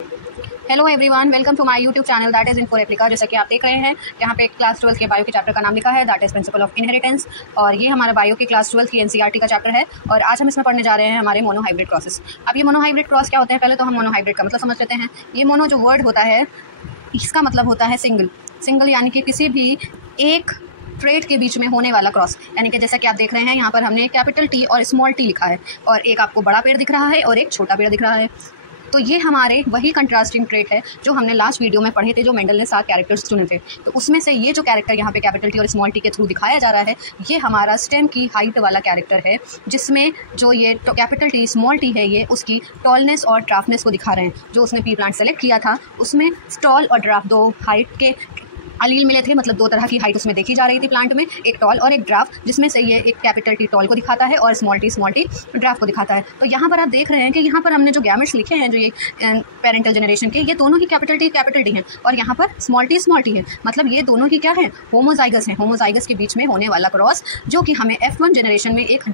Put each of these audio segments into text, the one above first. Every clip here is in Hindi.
Hello everyone, welcome to my YouTube channel that is info replica. जैसा कि आप देख रहे हैं यहाँ पे क्लास 12 के बायो के चैप्टर का नाम लिखा है, that is principle of inheritance. और ये हमारा बायो की क्लास 12 की एनसीईआरटी का चैप्टर है और आज हम इसमें पढ़ने जा रहे हैं हमारे मोनोहाइब्रिड क्रॉसेस। अब ये मोनोहाइब्रिड क्रॉस क्या होते हैं, पहले तो हम मोनोहाइब्रिड का मतलब समझ लेते हैं। ये मोनो जो वर्ड होता है इसका मतलब होता है सिंगल यानी कि किसी भी एक ट्रेड के बीच में होने वाला क्रॉस। यानी कि जैसा कि आप देख रहे हैं यहाँ पर हमने कैपिटल टी और स्मॉल टी लिखा है और एक आपको बड़ा पेड़ दिख रहा है और एक छोटा पेड़ दिख रहा है। तो ये हमारे वही कंट्रास्टिंग ट्रेट है जो हमने लास्ट वीडियो में पढ़े थे, जो मेंडल ने 7 कैरेक्टर्स चुने थे। तो उसमें से ये जो कैरेक्टर यहाँ पे कैपिटल टी और स्मॉल टी के थ्रू दिखाया जा रहा है, ये हमारा स्टेम की हाइट वाला कैरेक्टर है, जिसमें जो ये कैपिटल टी स्मॉल टी है ये उसकी टॉलनेस और ड्राफ्टनेस को दिखा रहे हैं। जो उसने पी प्लांट सेलेक्ट किया था उसमें टॉल और ड्राफ्ट दो हाइट के अलील मिले थे, मतलब 2 तरह की हाइट उसमें देखी जा रही थी प्लांट में, एक टॉल और एक ड्राफ्ट, जिसमें से ये एक कैपिटल टी टॉल को दिखाता है और स्मॉल टी ड्राफ्ट को दिखाता है। तो यहाँ पर आप देख रहे हैं कि यहाँ पर हमने जो गैमेट्स लिखे हैं जो ये पेरेंटल जनरेशन के, ये दोनों ही कैपिटल टी हैं और यहाँ पर स्मॉल टी है। मतलब ये दोनों ही क्या है, होमोजाइगस हैं। होमोजाइगस के बीच में होने वाला क्रॉस जो कि हमें F1 जनरेशन में एक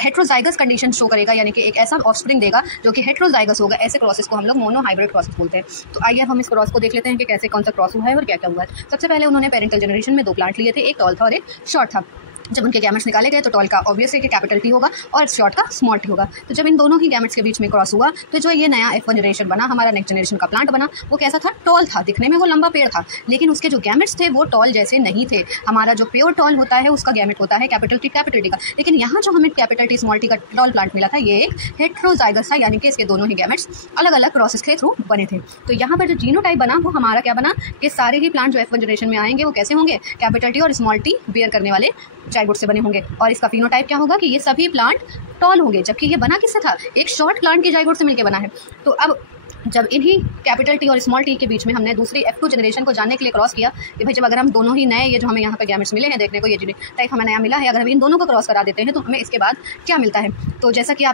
हेट्रोजाइगस कंडीशन शो करेगा, यानी कि एक ऐसा ऑफस्प्रिंग देगा जो कि हेट्रोजाइगस होगा। ऐसे क्रॉसेस को हम लोग मोनोहाइब्रिड क्रॉसेस बोलते हैं। तो आइए हम इस क्रॉस को देख लेते हैं कि कैसे कौन सा क्रॉस हुआ है और क्या क्या हुआ है। सबसे पहले उन्होंने पेरेंटल जनरेशन में 2 प्लांट लिए थे, एक टॉल था और एक शॉर्ट था। जब उनके गैमेट्स निकाले गए तो टॉल का ऑब्वियसली कैपिटल टी होगा और शॉर्ट का स्मॉल टी होगा। तो जब इन दोनों ही गैमेट्स के बीच में क्रॉस हुआ तो जो ये नया F1 जनरेशन बना, हमारा नेक्स्ट जनरेशन का प्लांट बना, वो कैसा था, टॉल था। दिखने में वो लंबा पेड़ था, लेकिन उसके जो गैमेट्स थे वो टॉल जैसे नहीं थे। हमारा जो प्योर टॉल होता है उसका गैमेट होता है कैपिटल टी का, लेकिन यहाँ जो हमें कैपिटल टी स्मॉल टी का टॉल प्लांट मिला था ये एक हेट्रोजाइगस था, यानी कि इसके दोनों ही गैमेट्स अलग अलग प्रोसेस के थ्रू बने थे। तो यहाँ पर जो जीनोटाइप बना वो हमारा क्या बना कि सारे ही प्लांट जो F1 जनरेशन में आएंगे वो कैसे होंगे, कैपिटल टी और स्मॉल टी बेयर करने वाले जाइगोट से बने होंगे। और इसका फिनोटाइप क्या होगा कि ये सभी प्लांट टॉल होंगे, जबकि ये बना किससे था, एक शॉर्ट प्लांट के जाइगोट से मिलकर बना है। तो अब जब इन्हीं कैपिटल टी और स्मॉल टी के बीच में हमने दूसरी F2 जनरेशन को जानने के लिए क्रॉस किया कि भाई जब अगर हम दोनों ही नए, ये जो हमें यहाँ पे गैमेट्स मिले हैं देखने को, ये जीनोटाइप हमें नया मिला है, अगर हम इन दोनों को क्रॉस करा देते हैं तो हमें इसके बाद क्या मिलता है। तो जैसा कि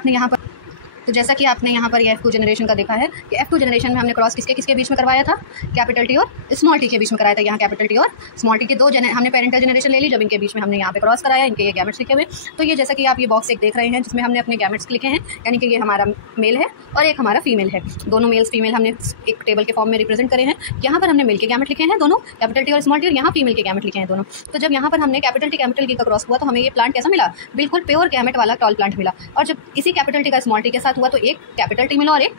आपने यहाँ पर ये F2 जनरेशन का देखा है कि F2 जनरेशन में हमने क्रॉस किसके बीच में करवाया था, कैपिटल टी और स्मॉल टी के बीच में कराया था। यहाँ कैपिटल टी और स्मॉल टी के हमने पेरेंटल जनरेशन ले ली, जब इनके बीच में हमने यहाँ पे क्रॉस कराया, इनके ये गैमेट्स लिखे हुए। तो ये जैसा कि आप ये बॉक्स एक देख रहे हैं जिसमें हमने अपने गैमेट्स लिखे हैं, यानी कि ये हमारा मेल है और एक हमारा फीमेल है। दोनों मेल्स फीमेल हमने एक टेबल के फॉर्म में रिप्रेजेंट करे हैं। यहाँ पर हमने मेल के गैमेट लिखे हैं दोनों, कैपिटल टी और स्मॉल टी, और यहाँ फीमेल के गैमेट लिखे हैं दोनों। तो जब यहाँ पर हमने कैपिटल टी का क्रॉस हुआ तो हमें ये प्लांट कैसा मिला, बिल्कुल प्योर गैमेट वाला टॉल प्लांट मिला। और जब इसी कैपिटल टी का स्मॉल टी के साथ हुआ तो एक कैपिटल टी मिला और एक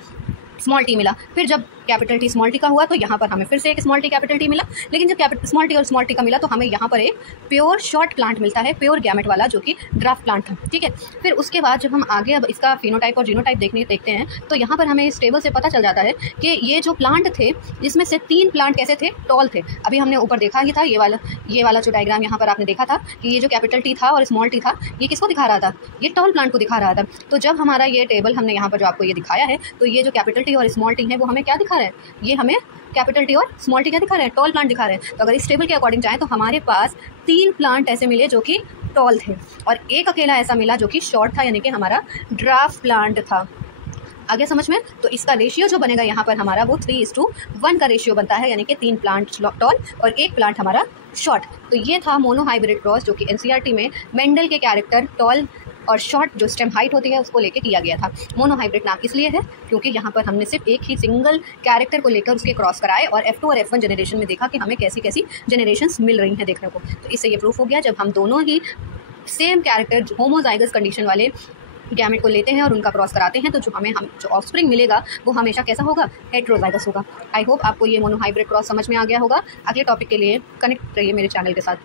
स्मॉल टी मिला। फिर जब कैपिटल टी स्मॉल टी का हुआ तो यहाँ पर हमें फिर से एक स्मॉल टी कैपिटल टी मिला, लेकिन जब स्मॉल टी और स्मॉल टी का मिला तो हमें यहाँ पर एक प्योर शॉर्ट प्लांट मिलता है, प्योर गैमेट वाला, जो कि ड्राफ्ट प्लांट था। ठीक है, फिर उसके बाद जब हम आगे अब इसका फिनोटाइप और जीनोटाइप देखते हैं तो यहाँ पर हमें इस टेबल से पता चल जाता है कि ये जो प्लांट थे इसमें से 3 प्लांट कैसे थे, टॉल थे। अभी हमने ऊपर देखा ही था, ये वाला जो डायग्राम यहाँ पर आपने देखा था कि ये जो कैपिटल टी था और स्मॉल टी था ये किसको दिखा रहा था, ये टॉल प्लांट को दिखा रहा था। तो जब हमारा ये टेबल हमने यहाँ पर जो आपको ये दिखाया है तो ये जो कैपिटल टी और स्मॉल टी है वो हमें क्या दिखा रहे हैं, ये हमें कैपिटल टी और स्मॉल टी क्या दिखा रहे हैं, टॉल प्लांट दिखा रहे हैं। तो अगर इस टेबल के अकॉर्डिंग जाए तो हमारे पास 3 प्लांट ऐसे मिले जो कि टॉल थे और एक अकेला ऐसा मिला जो कि शॉर्ट था, यानी कि हमारा ड्राफ्ट प्लांट था। आगे समझ में, तो इसका रेशियो जो बनेगा यहाँ पर हमारा वो 3:1 का रेशियो बनता है, यानी कि 3 प्लांट टॉल और 1 प्लांट हमारा शॉर्ट। तो ये था मोनोहाइब्रिड क्रॉस जो कि एनसीईआरटी में मेंडल के कैरेक्टर टॉल और शॉर्ट जो स्टेम हाइट होती है उसको लेके किया गया था। मोनोहाइब्रिड नाम इसलिए है क्योंकि यहाँ पर हमने सिर्फ एक ही सिंगल कैरेक्टर को लेकर उसके क्रॉस कराए और F2 और F1 जनरेशन में देखा कि हमें कैसी कैसी जनरेशंस मिल रही हैं देखने को। तो इससे ये प्रूफ हो गया, जब हम दोनों ही सेम कैरेक्टर होमोजाइगस कंडीशन वाले गैमेट को लेते हैं और उनका क्रॉस कराते हैं तो जो ऑफस्प्रिंग मिलेगा वो हमेशा कैसा होगा, हेट्रोजाइगस होगा। आई होप आपको ये मोनोहाइब्रिड क्रॉस समझ में आ गया होगा। अगले टॉपिक के लिए कनेक्ट रहिए मेरे चैनल के साथ।